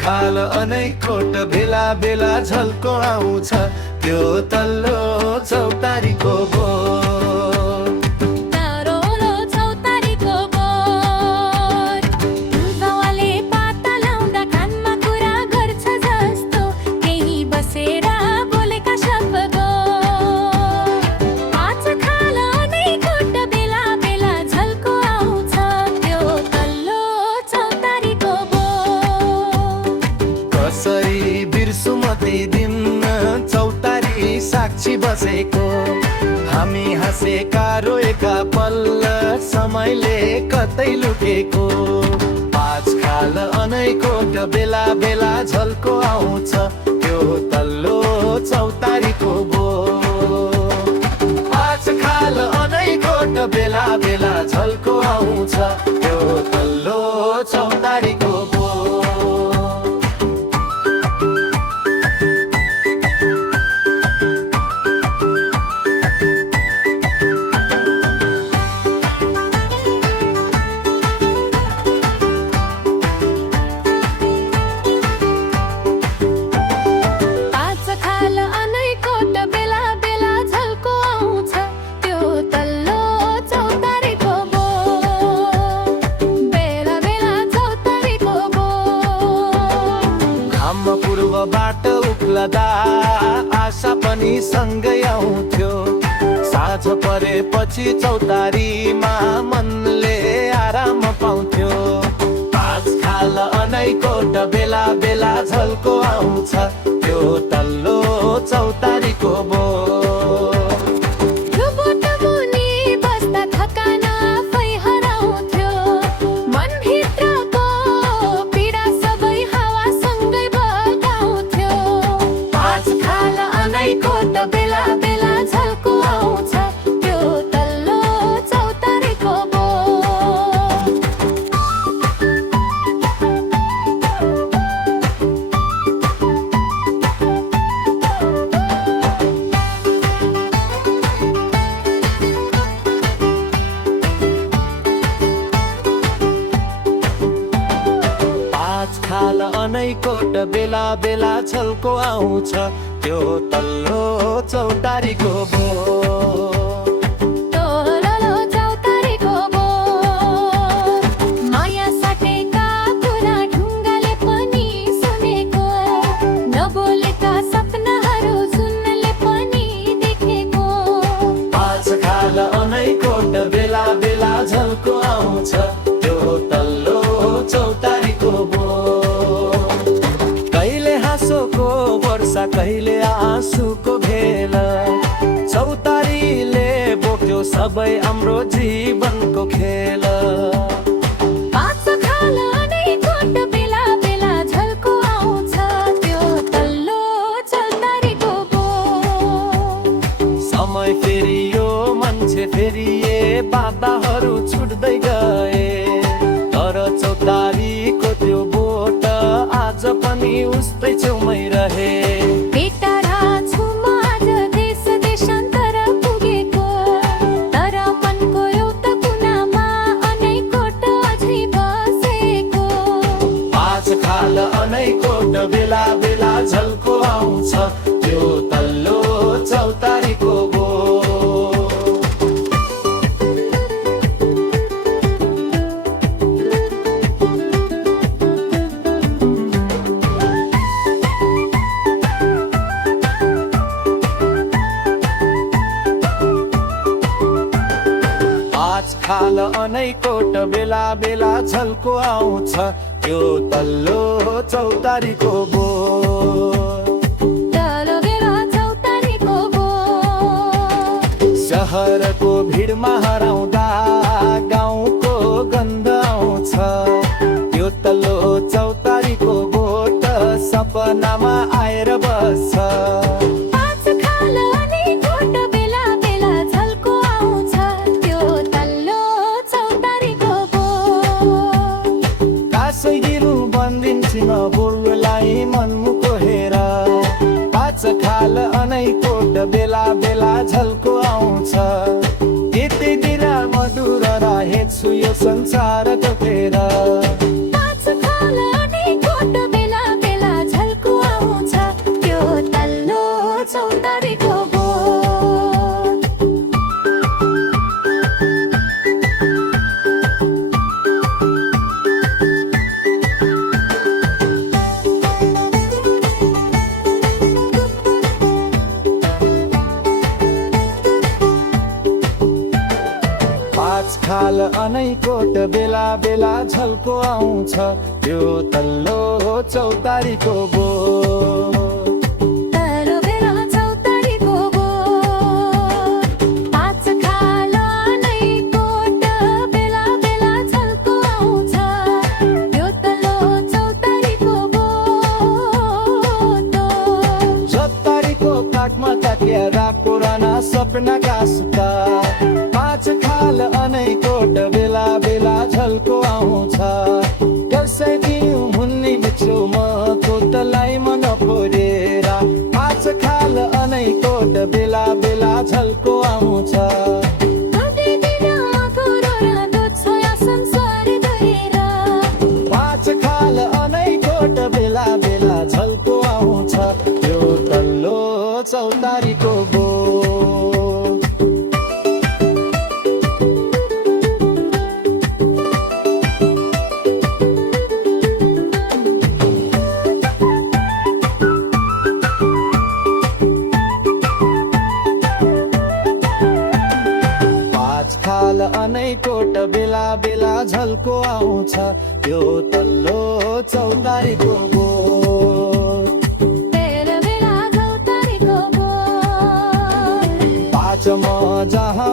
खाल अनैकोट बेला बेला झल्को आउँछ त्यो तल्लो चौतारीको बोट। तरोलो चौतारीको बोट। बाउले पाता लाउँदा कानमा कुरा गर्छ जस्तो केही बसेर बोलेका शब्दको। पाँच खाल अनैकोट बेला बेला झल्को आउँछ त्यो तल्लो चौतारीको बोट। कसरी बिर्सु म ती दिन चौतारी साक्षी बसेको। हामी हाँसेका रोएका पल समयले कतै लुकेको। पाँच खाल अनैकोट बेला बेला झल्को आउँछ त्यो तल्लो चौतारीको बोट। पाँच खाल अनैकोट बेला बेला झल्को आउँछ त्यो तल्लो चौतारीको बोट। पाँच खाल अनैकोट बेला बेला झल्को आउँछ त्यो तल्लो चौतारीको बोट। बेला बेला चौतारीको बोट। घाम पूर्वबाट उक्लदा आशा पनि सँगै आउँथ्यो। साँझ परेपछि चौतारीमा मनले आराम पाउँथ्यो। पाँच खाल अनैकोट बेला बेला झल्को आउँछ त्यो तल्लो चौतारीको बोट। यो बोट मुनि बस्दा थकान आफै हराउँथ्यो। मनभित्रको पीडा सबै हावासँगै बगाउँथ्यो। पाँच खाल अनैकोट बेला बेला झल्को आउँछ त्यो तल्लो चौतारीको बोट। पाँच खाल अनैकोट बेला बेला झल्को आउँछ त्यो तल्लो चौतारीको बोट। तोरलो चौतारीको बोट। माया साटेका कुरा ढुङ्गाले पनि सुनेको। नबोलेका सपनाहरू सुनले पनि देखेको। पाँच खाल अनैकोट बेला बेला झल्को आउँछ त्यो तल्लो चौतारीको बोट। कहिले हाँसोको वर्षा कहिले आँसुको भेल। चौतारीले बोक्यो सबै हाम्रो जीवनको खेल। पाँच खाल अनैकोट बेला बेला झल्को आउँछ त्यो तल्लो चौतारीको बोट। समय फेरियो मान्छे फेरिए बाधाहरू छुट्दै गए। तर चौतारीको त्यो बोट आज पनि उस्तै छेउमै रहे। भेटारा छु म आज देश देशान्तर पुगेको। तर मनको एउटा कुनामा अनैकोट अझै बसेको। पाँच खाल अनैकोट बेला बेला झल्को आउँछ त्यो तल्लो चौतारीको बोट। पाँच खाल अनैकोट बेला बेला झल्को आउँछ त्यो तल्लो चौतारीको बोट। तल्लो बेला चौतारीको बोट। सहरको भिडमा हराउँदा गाउँको गन्ध आउँछ त्यो तल्लो चौतारीको बोट सपनामा आएर बस्छ। पाँच खाल अनैकोट बेला बेला झल्को आउँछ त्यो तल्लो चौतारीको बोट। कासै गिरु बन्दिन्छिन बुढलाई मनमुको हेर। पाँच खाल अनैकोट बेला बेला झल्को आउँछ त्यतितिर मधुर रहेछु यो संसार तोकेर। पाँच खाल अनैकोट बेला खाल अनैकोट बेला बेला झल्को आउँछ त्यो तल्लो चौतारीको बोट तल्लो बेला चौतारीको बोट पाँच खाल अनैकोट बेला बेला झल्को आउँछ त्यो तल्लो चौतारीको बोट चौतारीको काखमा तकिया राखो राना सपनाका सुता पाँच खाल अनैकोट बेला बेला झल्को आउँछ त्यसै दिनु मुन्नी मिठो म तलाई मन परेर पाँच खाल अनैकोट बेला बेला झल्को आउँछ पाँच खाल अनैकोट बेला बेला झल्को आउँछ त्यो तल्लो चौतारीको बोट पाँच खाल अनैकोट बेला बेला झल्को आउँछ त्यो तल्लो चौतारीको बोट बेला बेला चौतारीको बोट पाँच म जहाँ